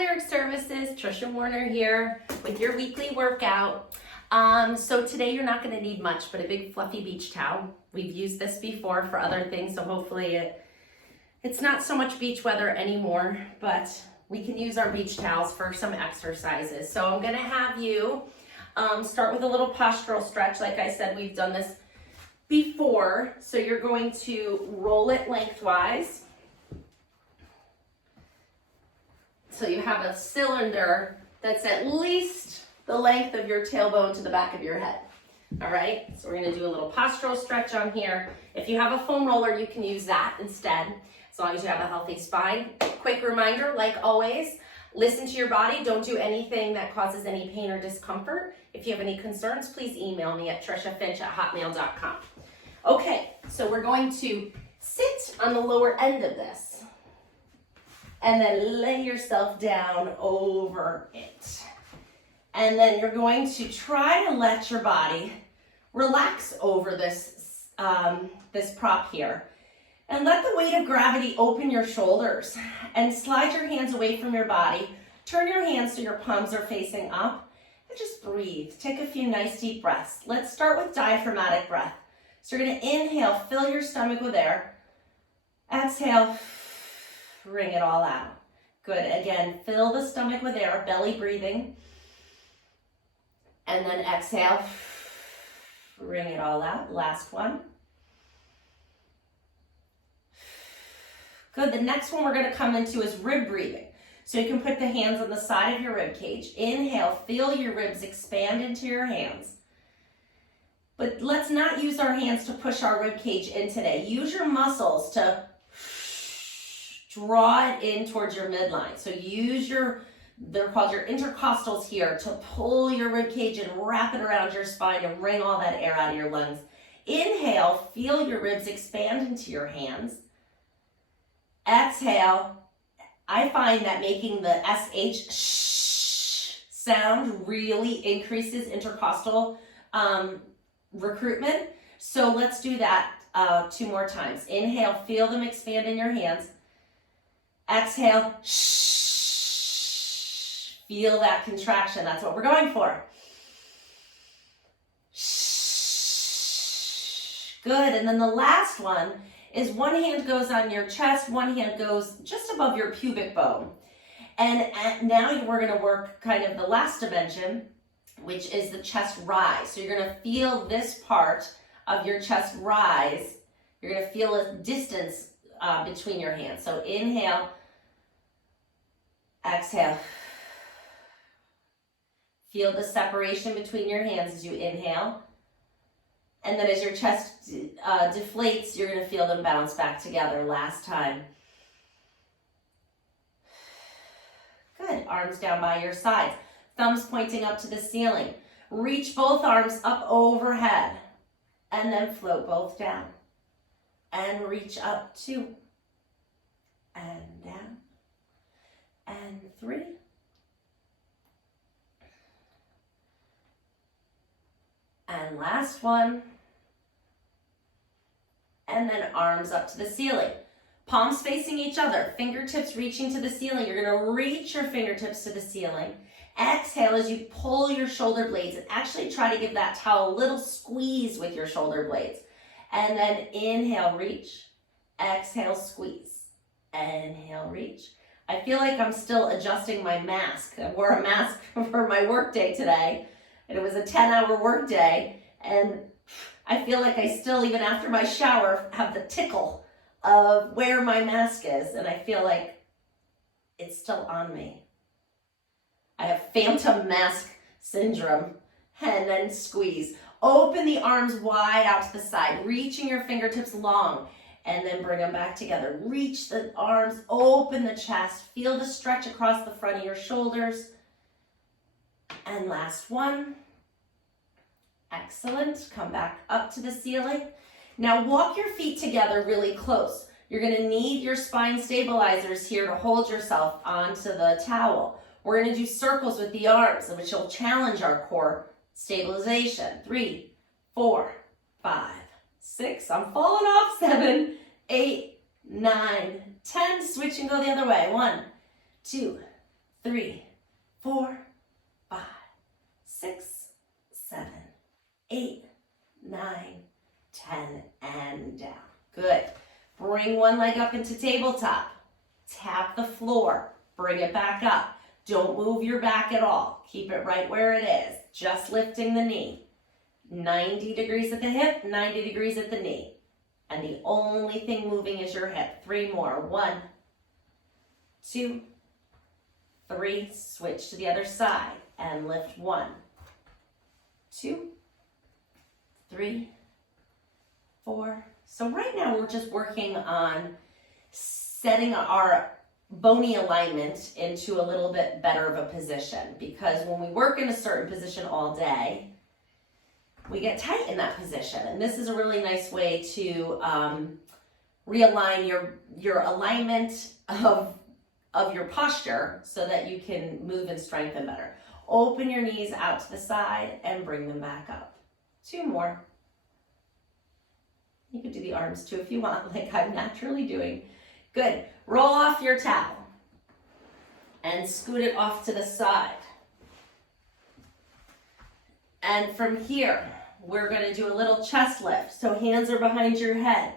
Lyric Services, Trisha Warner here with your weekly workout. So today you're not going to need much but a big fluffy beach towel. We've used this before for other things, so hopefully it's not so much beach weather anymore, but we can use our beach towels for some exercises. So I'm going to have you start with a little postural stretch. Like I said, we've done this before. So you're going to roll it lengthwise. So you have a cylinder that's at least the length of your tailbone to the back of your head. All right, so we're gonna do a little postural stretch on here. If you have a foam roller, you can use that instead, as long as you have a healthy spine. Quick reminder, like always, listen to your body. Don't do anything that causes any pain or discomfort. If you have any concerns, please email me at trishafinch@hotmail.com. Okay, so we're going to sit on the lower end of this. And then lay yourself down over it. And then you're going to try to let your body relax over this, this prop here. And let the weight of gravity open your shoulders and slide your hands away from your body. Turn your hands so your palms are facing up and just breathe. Take a few nice deep breaths. Let's start with diaphragmatic breath. So you're gonna inhale, fill your stomach with air. Exhale. Wring it all out. Good. Again, fill the stomach with air, belly breathing. And then exhale. Wring it all out. Last one. Good. The next one we're going to come into is rib breathing. So you can put the hands on the side of your rib cage. Inhale, feel your ribs expand into your hands. But let's not use our hands to push our rib cage in today. Use your muscles to draw it in towards your midline. So use they're called your intercostals here, to pull your rib cage and wrap it around your spine and wring all that air out of your lungs. Inhale, feel your ribs expand into your hands. Exhale. I find that making the SH sound really increases intercostal recruitment. So let's do that 2 more times. Inhale, feel them expand in your hands. Exhale, feel that contraction. That's what we're going for. Good. And then the last one is one hand goes on your chest, one hand goes just above your pubic bone. And now we're going to work kind of the last dimension, which is the chest rise. So you're going to feel this part of your chest rise. You're going to feel a distance between your hands. So inhale. Exhale. Feel the separation between your hands as you inhale. And then as your chest deflates, you're going to feel them bounce back together. Last time. Good. Arms down by your sides. Thumbs pointing up to the ceiling. Reach both arms up overhead. And then float both down. And reach up 2. And down. And 3. And last one. And then arms up to the ceiling. Palms facing each other, fingertips reaching to the ceiling. You're going to reach your fingertips to the ceiling. Exhale as you pull your shoulder blades and actually try to give that towel a little squeeze with your shoulder blades. And then inhale, reach. Exhale, squeeze. Inhale, reach. I feel like I'm still adjusting my mask. I wore a mask for my work day today, and it was a 10-hour work day, and I feel like I still, even after my shower, have the tickle of where my mask is, and I feel like it's still on me. I have phantom mask syndrome. And then squeeze. Open the arms wide out to the side, reaching your fingertips long. And then bring them back together. Reach the arms, open the chest. Feel the stretch across the front of your shoulders. And last one. Excellent. Come back up to the ceiling. Now walk your feet together really close. You're going to need your spine stabilizers here to hold yourself onto the towel. We're going to do circles with the arms, which will challenge our core stabilization. 3, 4, 5, 6. I'm falling off. 7, 8, 9, 10. Switch and go the other way. 1, 2, 3, 4, 5, 6, 7, 8, 9, 10, and down. Good. Bring one leg up into tabletop. Tap the floor. Bring it back up. Don't move your back at all. Keep it right where it is. Just lifting the knee. 90 degrees at the hip, 90 degrees at the knee. And the only thing moving is your hip. 3 more. 1, 2, 3. Switch to the other side and lift. 1, 2, 3, 4. So right now we're just working on setting our bony alignment into a little bit better of a position, because when we work in a certain position all day, we get tight in that position. And this is a really nice way to realign your alignment of your posture so that you can move and strengthen better. Open your knees out to the side and bring them back up. 2 more. You could do the arms too if you want, like I'm naturally doing. Good. Roll off your towel and scoot it off to the side. And from here, we're going to do a little chest lift. So hands are behind your head.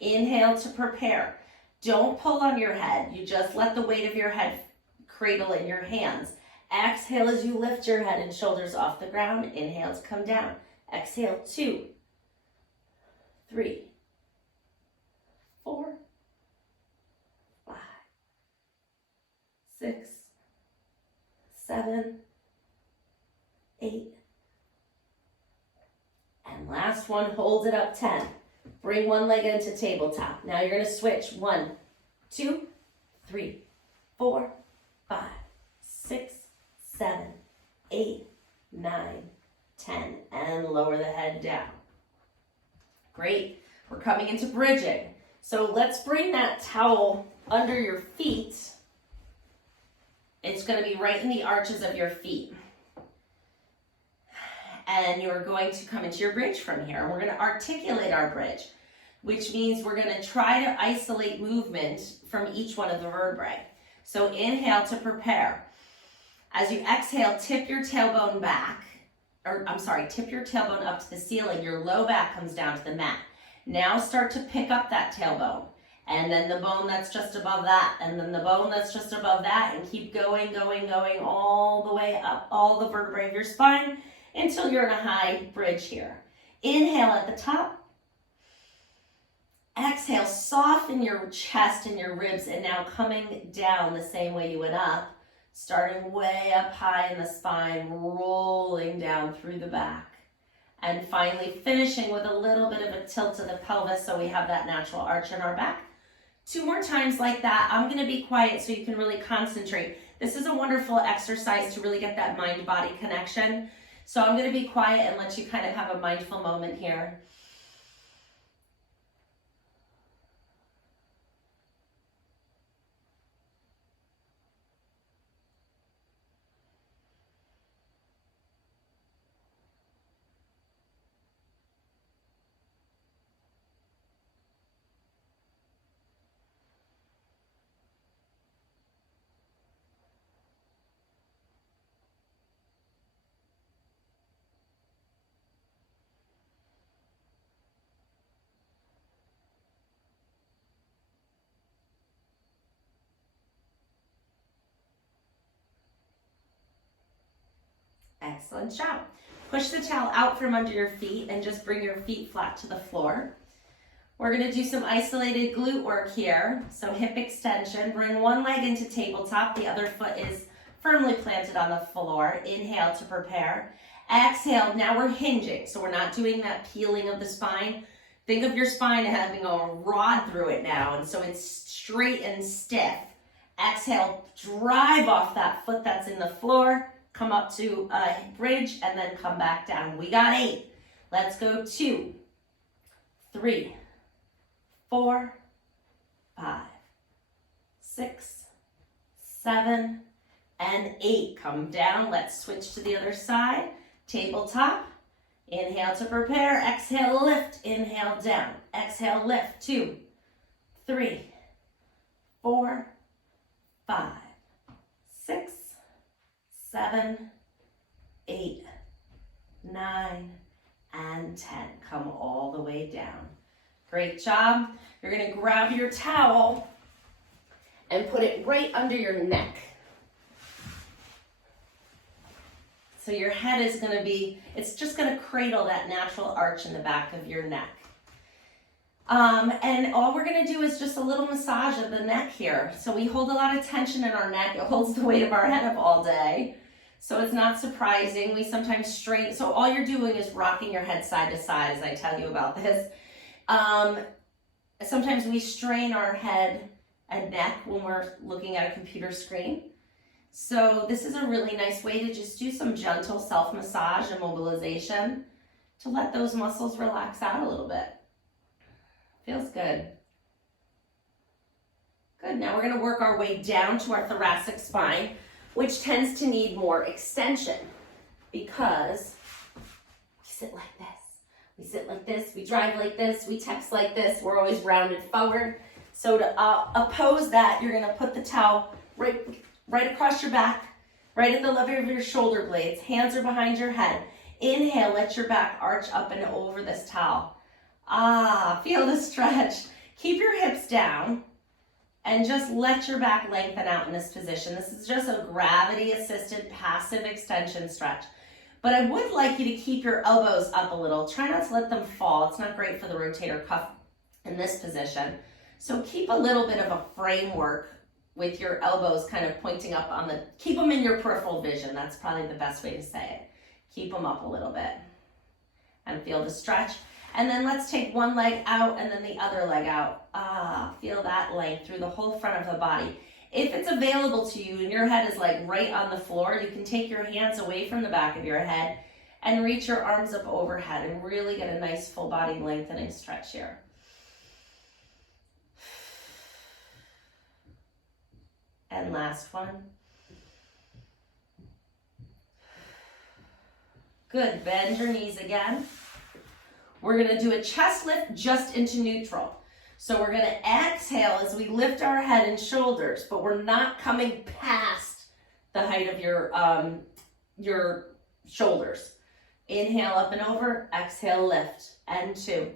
Inhale to prepare. Don't pull on your head. You just let the weight of your head cradle in your hands. Exhale as you lift your head and shoulders off the ground. Inhale to come down. Exhale, 2, 3, 4, 5, 6, 7, 8, and last one, hold it up, 10. Bring one leg into tabletop. Now you're going to switch. 1, 2, 3, 4, 5, 6, 7, 8, 9, 10, and lower the head down. Great. We're coming into bridging. So let's bring that towel under your feet. It's going to be right in the arches of your feet. And you're going to come into your bridge from here. And we're going to articulate our bridge, which means we're going to try to isolate movement from each one of the vertebrae. So inhale to prepare. As you exhale, tip your tailbone back. Tip your tailbone up to the ceiling. Your low back comes down to the mat. Now start to pick up that tailbone. And then the bone that's just above that. And then the bone that's just above that. And keep going all the way up all the vertebrae of your spine until you're in a high bridge here. Inhale at the top. Exhale, soften your chest and your ribs. And now coming down the same way you went up. Starting way up high in the spine, rolling down through the back. And finally finishing with a little bit of a tilt of the pelvis so we have that natural arch in our back. 2 more times like that. I'm going to be quiet so you can really concentrate. This is a wonderful exercise to really get that mind-body connection. So I'm going to be quiet and let you kind of have a mindful moment here. Excellent job. Push the towel out from under your feet and just bring your feet flat to the floor. We're going to do some isolated glute work here. So hip extension, bring one leg into tabletop. The other foot is firmly planted on the floor. Inhale to prepare. Exhale, now we're hinging. So we're not doing that peeling of the spine. Think of your spine having a rod through it now. And so it's straight and stiff. Exhale, drive off that foot that's in the floor. Come up to a bridge and then come back down. We got 8. Let's go 2, 3, 4, 5, 6, 7, and 8. Come down. Let's switch to the other side. Tabletop. Inhale to prepare. Exhale, lift. Inhale, down. Exhale, lift. 2, 3, 4, 5, 6, 7, 8, 9, and 10. Come all the way down. Great job. You're gonna grab your towel and put it right under your neck. So your head is gonna be, it's just gonna cradle that natural arch in the back of your neck. And all we're gonna do is just a little massage of the neck here. So we hold a lot of tension in our neck. It holds the weight of our head up all day. So it's not surprising. We sometimes strain. So all you're doing is rocking your head side to side as I tell you about this. Sometimes we strain our head and neck when we're looking at a computer screen. So this is a really nice way to just do some gentle self-massage and mobilization to let those muscles relax out a little bit. Feels good. Good, now we're gonna work our way down to our thoracic spine, which tends to need more extension because we sit like this. We sit like this, we drive like this, we text like this, we're always rounded forward. So to oppose that, you're gonna put the towel right across your back, right at the level of your shoulder blades. Hands are behind your head. Inhale, let your back arch up and over this towel. Feel the stretch. Keep your hips down and just let your back lengthen out in this position. This is just a gravity-assisted passive extension stretch. But I would like you to keep your elbows up a little. Try not to let them fall. It's not great for the rotator cuff in this position. So keep a little bit of a framework with your elbows kind of pointing up on the, keep them in your peripheral vision. That's probably the best way to say it. Keep them up a little bit and feel the stretch. And then let's take one leg out and then the other leg out. Feel that length through the whole front of the body. If it's available to you and your head is like right on the floor, you can take your hands away from the back of your head and reach your arms up overhead and really get a nice full body lengthening stretch here. And last one. Good, bend your knees again. We're gonna do a chest lift just into neutral. So we're gonna exhale as we lift our head and shoulders, but we're not coming past the height of your shoulders. Inhale up and over, exhale, lift, and 2,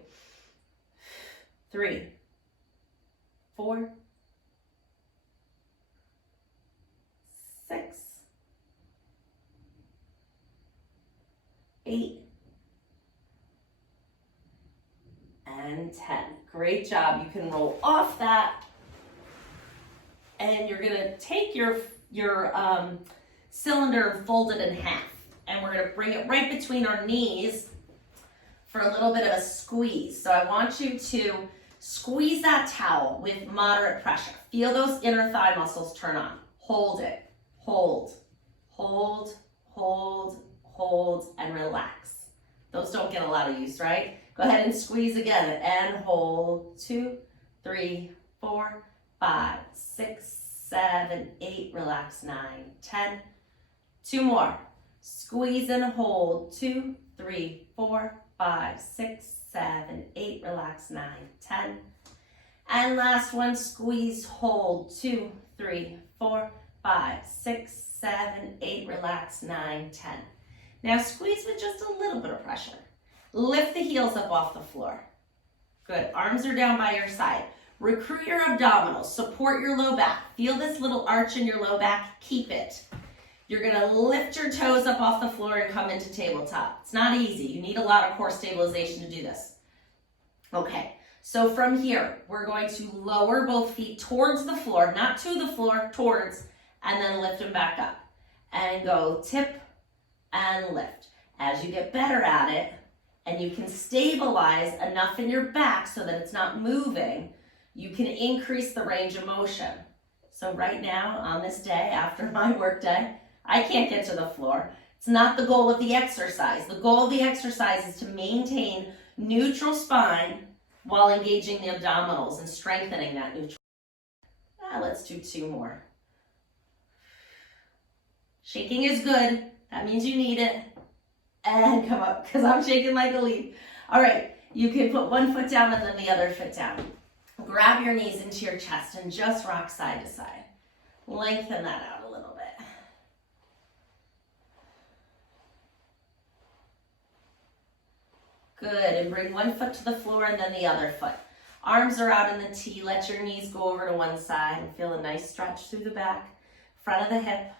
3, 4, 6, 8, and 10. Great job. You can roll off that and you're gonna take your cylinder and fold it in half. And we're gonna bring it right between our knees for a little bit of a squeeze. So I want you to squeeze that towel with moderate pressure. Feel those inner thigh muscles turn on. Hold it, hold, hold, hold, hold, and relax. Those don't get a lot of use, right? Go ahead and squeeze again and hold. 2, 3, 4, 5, 6, 7, 8, relax, 9, 10. 2 more. Squeeze and hold. 2, 3, 4, 5, 6, 7, 8, relax, 9, 10. And last one, squeeze, hold. 2, 3, 4, 5, 6, 7, 8, relax, 9, 10. Now squeeze with just a little bit of pressure. Lift the heels up off the floor. Good, arms are down by your side. Recruit your abdominals, support your low back. Feel this little arch in your low back, keep it. You're gonna lift your toes up off the floor and come into tabletop. It's not easy, you need a lot of core stabilization to do this. Okay, so from here, we're going to lower both feet towards the floor, not to the floor, towards, and then lift them back up. And go tip and lift. As you get better at it, and you can stabilize enough in your back so that it's not moving, you can increase the range of motion. So right now, on this day, after my work day, I can't get to the floor. It's not the goal of the exercise. The goal of the exercise is to maintain neutral spine while engaging the abdominals and strengthening that neutral. Let's do 2 more. Shaking is good. That means you need it. And come up, because I'm shaking like a leaf. All right, you can put one foot down and then the other foot down. Grab your knees into your chest and just rock side to side. Lengthen that out a little bit. Good, and bring one foot to the floor and then the other foot. Arms are out in the T. Let your knees go over to one side and feel a nice stretch through the back, front of the hip,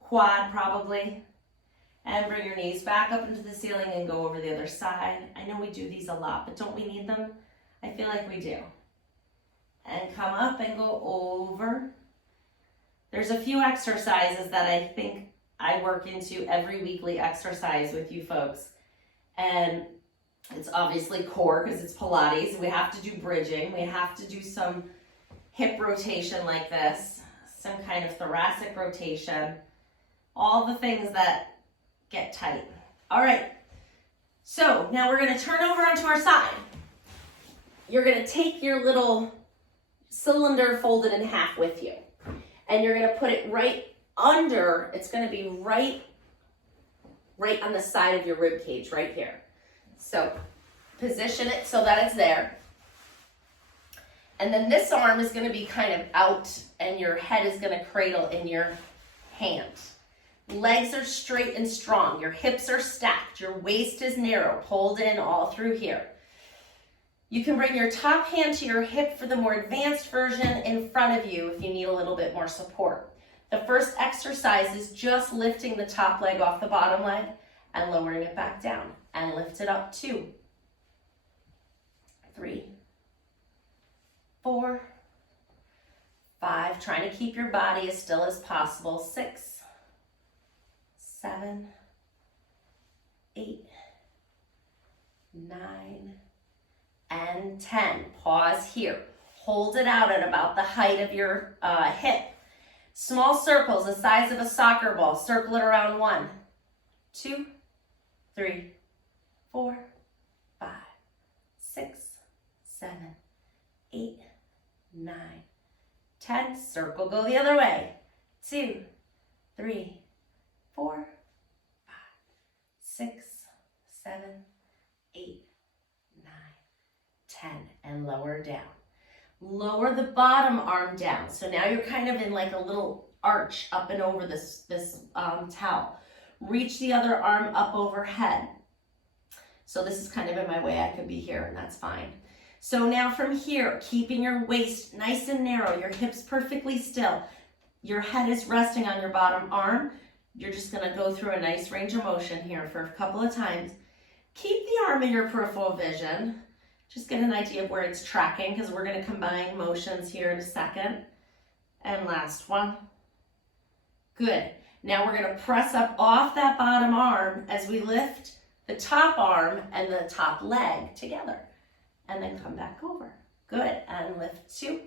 quad probably. And bring your knees back up into the ceiling and go over the other side. I know we do these a lot, but don't we need them? I feel like we do. And come up and go over. There's a few exercises that I think I work into every weekly exercise with you folks. And it's obviously core because it's Pilates. We have to do bridging. We have to do some hip rotation like this, some kind of thoracic rotation, all the things that get tight. All right, so now we're gonna turn over onto our side. You're gonna take your little cylinder folded in half with you, and you're gonna put it right under, it's gonna be right on the side of your rib cage, right here. So position it so that it's there. And then this arm is gonna be kind of out, and your head is gonna cradle in your hand. Legs are straight and strong. Your hips are stacked. Your waist is narrow, pulled in all through here. You can bring your top hand to your hip for the more advanced version in front of you if you need a little bit more support. The first exercise is just lifting the top leg off the bottom leg and lowering it back down. And lift it up, 2, 3, 4, 5. Trying to keep your body as still as possible. 6, 7, 8, 9, and 10. Pause here. Hold it out at about the height of your hip. Small circles the size of a soccer ball. Circle it around 1, 2, 3, 4, 5, 6, 7, 8, 9, 10. Circle, go the other way. 2, 3, 4, 5, 6, 7, 8, 9, 10. And lower down. Lower the bottom arm down. So now you're kind of in like a little arch up and over this towel. Reach the other arm up overhead. So this is kind of in my way. I could be here and that's fine. So now from here, keeping your waist nice and narrow, your hips perfectly still. Your head is resting on your bottom arm. You're just gonna go through a nice range of motion here for a couple of times. Keep the arm in your peripheral vision. Just get an idea of where it's tracking because we're gonna combine motions here in a second. And last one. Good. Now we're gonna press up off that bottom arm as we lift the top arm and the top leg together. And then come back over. Good. And lift 2,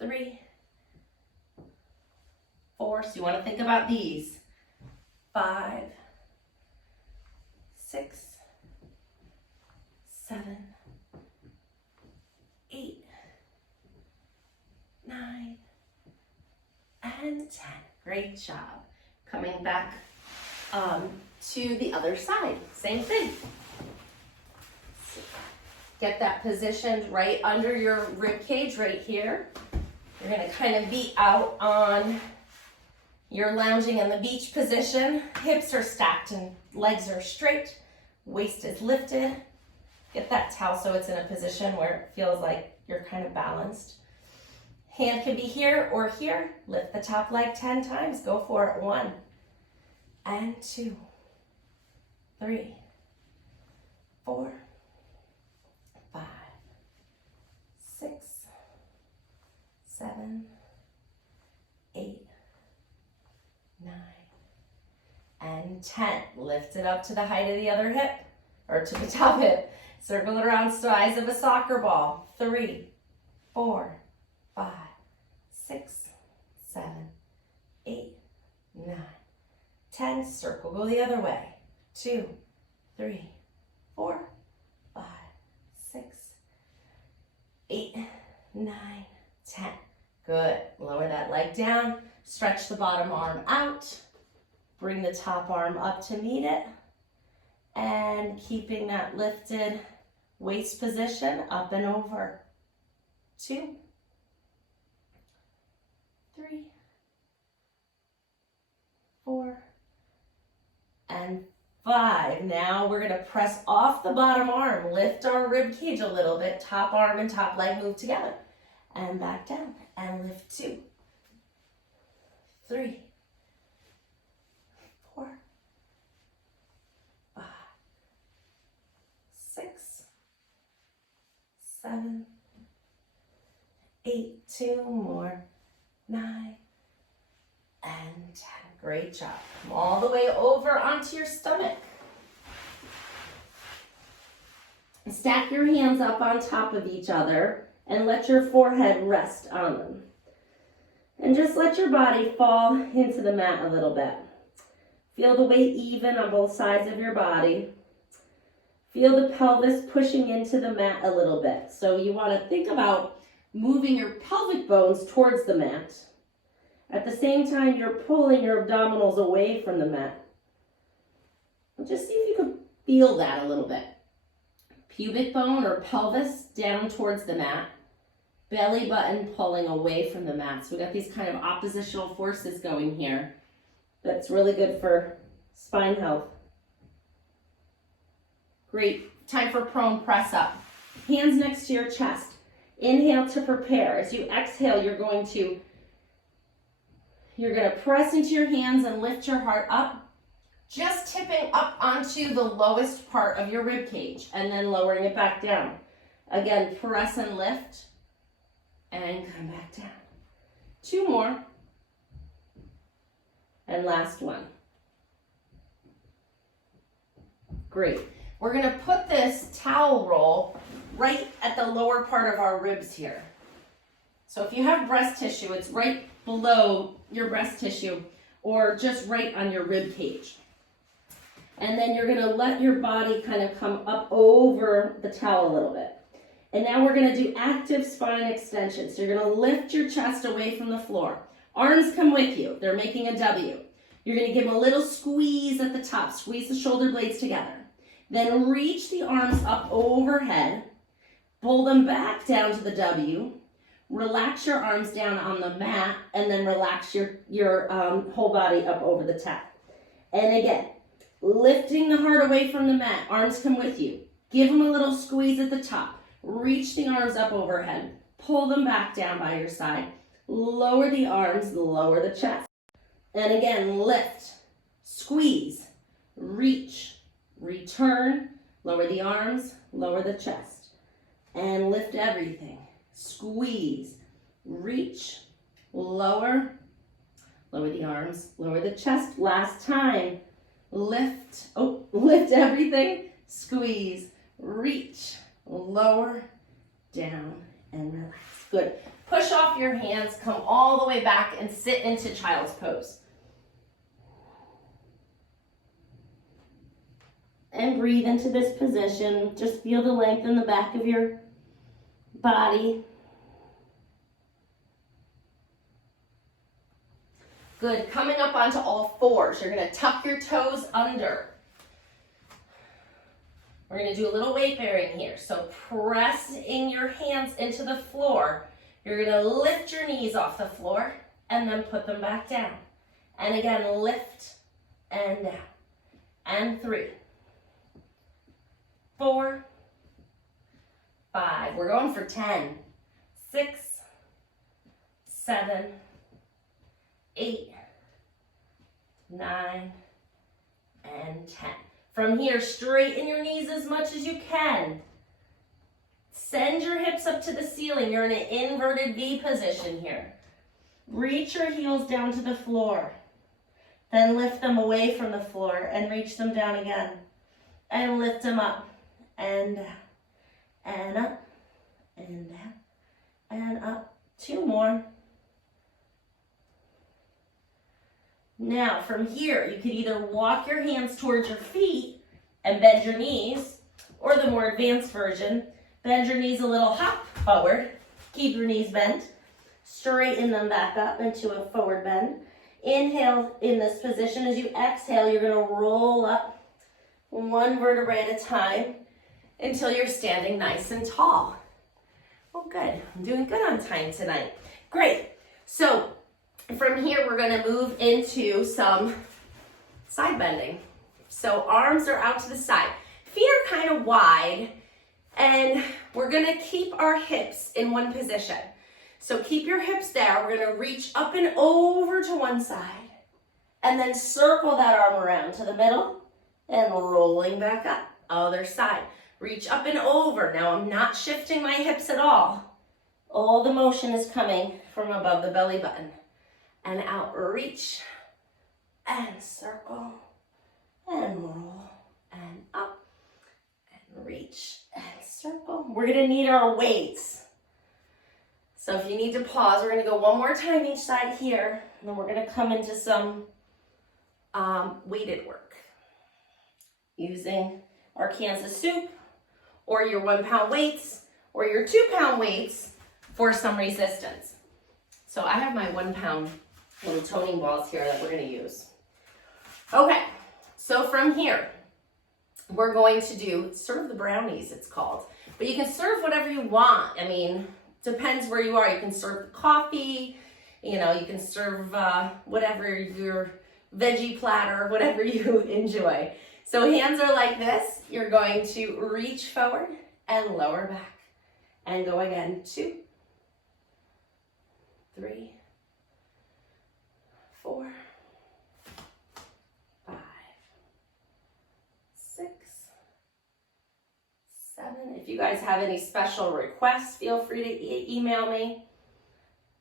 3, 4. So you want to think about these. 5, 6, 7, 8, 9, and 10. Great job. Coming back to the other side. Same thing. Get that positioned right under your rib cage right here. You're gonna kind of be out on your lounging in the beach position. Hips are stacked and legs are straight. Waist is lifted. Get that towel so it's in a position where it feels like you're kind of balanced. Hand can be here or here. Lift the top leg 10 times. Go for it. 1 and 2, 3, 4, 5, 6, 7, 8, 9, and 10. Lift it up to the height of the other hip, or to the top hip. Circle it around size of a soccer ball. 3, 4, 5, 6, 7, 8, 9, 10. Circle, go the other way. 2, 3, 4, 5, 6, 8, 9, 10. Good. Lower that leg down. Stretch the bottom arm out. Bring the top arm up to meet it. And keeping that lifted waist position up and over. 2, 3, 4, and 5. Now we're going to press off the bottom arm, lift our rib cage a little bit, top arm and top leg move together, and back down, and lift 2, 3, 4, 5, 6, 7, 8, 2 more, 9, and 10. Great job. Come all the way over onto your stomach. Stack your hands up on top of each other and let your forehead rest on them. And just let your body fall into the mat a little bit. Feel the weight even on both sides of your body. Feel the pelvis pushing into the mat a little bit. So you want to think about moving your pelvic bones towards the mat. At the same time, you're pulling your abdominals away from the mat. And just see if you can feel that a little bit. Pubic bone or pelvis down towards the mat. Belly button pulling away from the mat. So we got these kind of oppositional forces going here. That's really good for spine health. Great. Time for prone press up. Hands next to your chest. Inhale to prepare. As you exhale, you're going to press into your hands and lift your heart up, just tipping up onto the lowest part of your rib cage and then lowering it back down. Again, press and lift and come back down. 2 more. And last one. Great. We're going to put this towel roll right at the lower part of our ribs here. So if you have breast tissue, it's right below your breast tissue or just right on your rib cage. And then you're going to let your body kind of come up over the towel a little bit. And now we're going to do active spine extension. So you're going to lift your chest away from the floor. Arms come with you. They're making a W. You're going to give them a little squeeze at the top. Squeeze the shoulder blades together. Then reach the arms up overhead. Pull them back down to the W. Relax your arms down on the mat and then relax your whole body up over the top. And again, lifting the heart away from the mat. Arms come with you. Give them a little squeeze at the top. Reach the arms up overhead. Pull them back down by your side. Lower the arms, lower the chest. And again, lift, squeeze, reach, return, lower the arms, lower the chest. And lift everything. Squeeze, reach, lower the arms, lower the chest. Last time, lift everything, squeeze, reach, lower, down, and relax. Good. Push off your hands, come all the way back and sit into child's pose. And breathe into this position. Just feel the length in the back of your body. Good. Coming up onto all fours. You're going to tuck your toes under. We're going to do a little weight bearing here. So press in your hands into the floor. You're going to lift your knees off the floor and then put them back down. And again, lift and down. And 3, 4, 5. We're going for 10. 6, 7, 8, 9, and 10. From here, straighten your knees as much as you can. Send your hips up to the ceiling. You're in an inverted V position here. Reach your heels down to the floor. Then lift them away from the floor and reach them down again. And lift them up and down. And up and down and up. 2 more. Now, from here, you can either walk your hands towards your feet and bend your knees, or the more advanced version, bend your knees a little, hop forward, keep your knees bent, straighten them back up into a forward bend. Inhale in this position. As you exhale, you're going to roll up 1 vertebrae at a time until you're standing nice and tall. Well, good. I'm doing good on time tonight. Great. So from here, we're going to move into some side bending. So arms are out to the side. Feet are kind of wide, and we're gonna keep our hips in one position. So keep your hips there. We're gonna reach up and over to one side, and then circle that arm around to the middle, and rolling back up. Other side. Reach up and over. Now I'm not shifting my hips at all. All the motion is coming from above the belly button. And out, reach, and circle, and roll, and up, and reach, and circle. We're gonna need our weights. So if you need to pause, we're gonna go one more time each side here, and then we're gonna come into some weighted work. Using our Kansas soup, or your 1 pound weights, or your 2 pound weights for some resistance. So I have my 1 pound little toning balls here that we're gonna use. Okay, so from here, we're going to do serve the brownies, it's called. But you can serve whatever you want. I mean, depends where you are. You can serve the coffee, you know, you can serve whatever your veggie platter, whatever you enjoy. So hands are like this. You're going to reach forward and lower back. And go again, 2, 3, 4, 5, 6, 7. If you guys have any special requests, feel free to email me.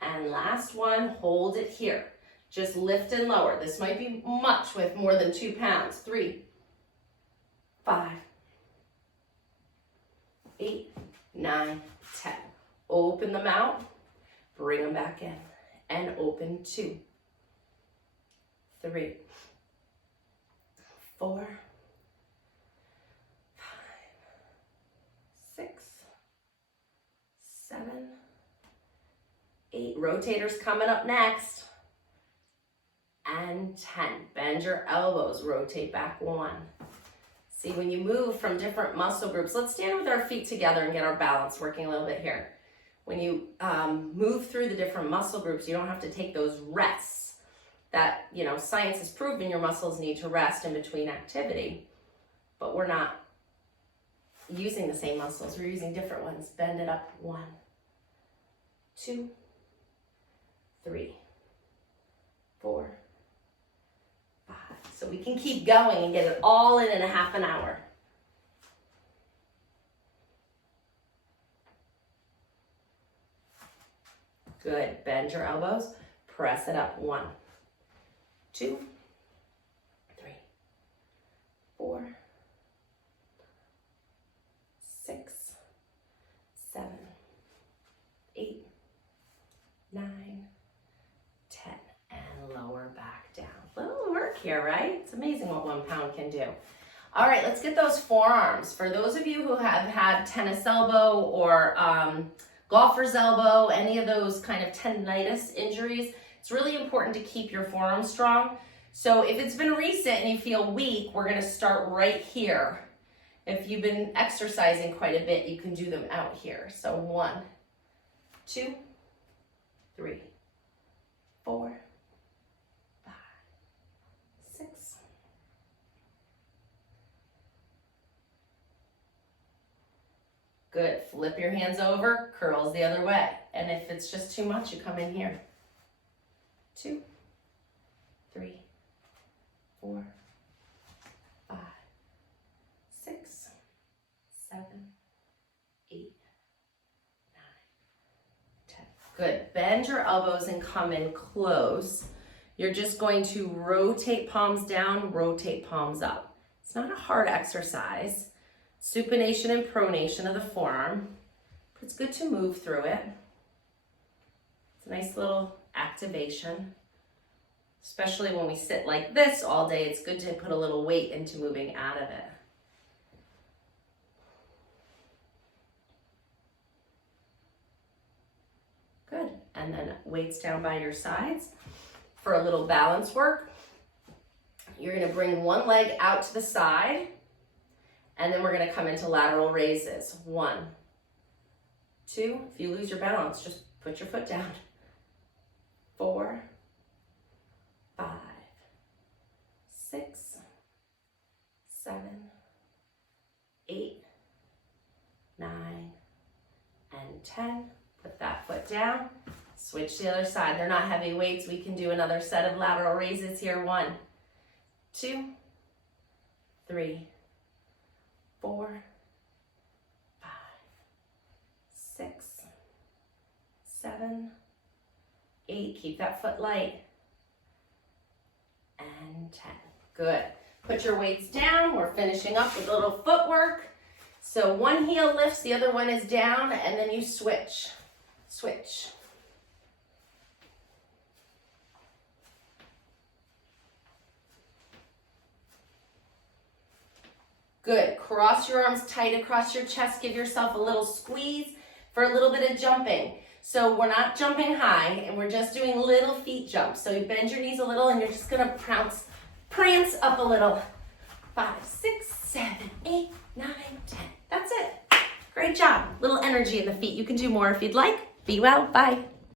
And last one, hold it here. Just lift and lower. This might be much with more than 2 pounds. 3, 5, 8, 9, 10. Open them out, bring them back in, and open 2, 3, 4, 5, 6, 7, 8. Rotators coming up next. And 10. Bend your elbows, rotate back 1. See, when you move from different muscle groups, let's stand with our feet together and get our balance working a little bit here. When you move through the different muscle groups, you don't have to take those rests that, you know, science has proven your muscles need to rest in between activity, but we're not using the same muscles, we're using different ones. Bend it up 1, 2, 3, 4, 5. So we can keep going and get it all in a half an hour. Good. Bend your elbows. Press it up. 1, 2, 3, 4, 6, 7, 8, 9, 10. And lower back down. Little work here, right? It's amazing what 1 pound can do. All right, let's get those forearms. For those of you who have had tennis elbow or golfer's elbow, any of those kind of tendinitis injuries, it's really important to keep your forearms strong. So if it's been recent and you feel weak, we're gonna start right here. If you've been exercising quite a bit, you can do them out here. So 1, 2, 3, 4, 5, 6, good. Flip your hands over, curls the other way. And if it's just too much, you come in here. 2, 3, 4, 5, 6, 7, 8, 9, 10. Good. Bend your elbows and come in close. You're just going to rotate palms down, rotate palms up. It's not a hard exercise. Supination and pronation of the forearm. But it's good to move through it. It's a nice little activation. Especially when we sit like this all day, it's good to put a little weight into moving out of it. Good. And then weights down by your sides for a little balance work. You're going to bring one leg out to the side, and then we're going to come into lateral raises. 1, 2. If you lose your balance, just put your foot down. 4, 5, 6, 10. Put that foot down. Switch to the other side. They're not heavy weights. We can do another set of lateral raises here. 1, 2, 3, 4, 5, 6, 7, 8. Keep that foot light. And 10. Good. Put your weights down. We're finishing up with a little footwork. So one heel lifts, the other one is down, and then you switch. Switch. Good. Cross your arms tight across your chest. Give yourself a little squeeze for a little bit of jumping. So we're not jumping high, and we're just doing little feet jumps. So you bend your knees a little, and you're just going to prance up a little. 5, 6, 7, 8, 9, 10. That's it. Great job. Little energy in the feet. You can do more if you'd like. Be well. Bye.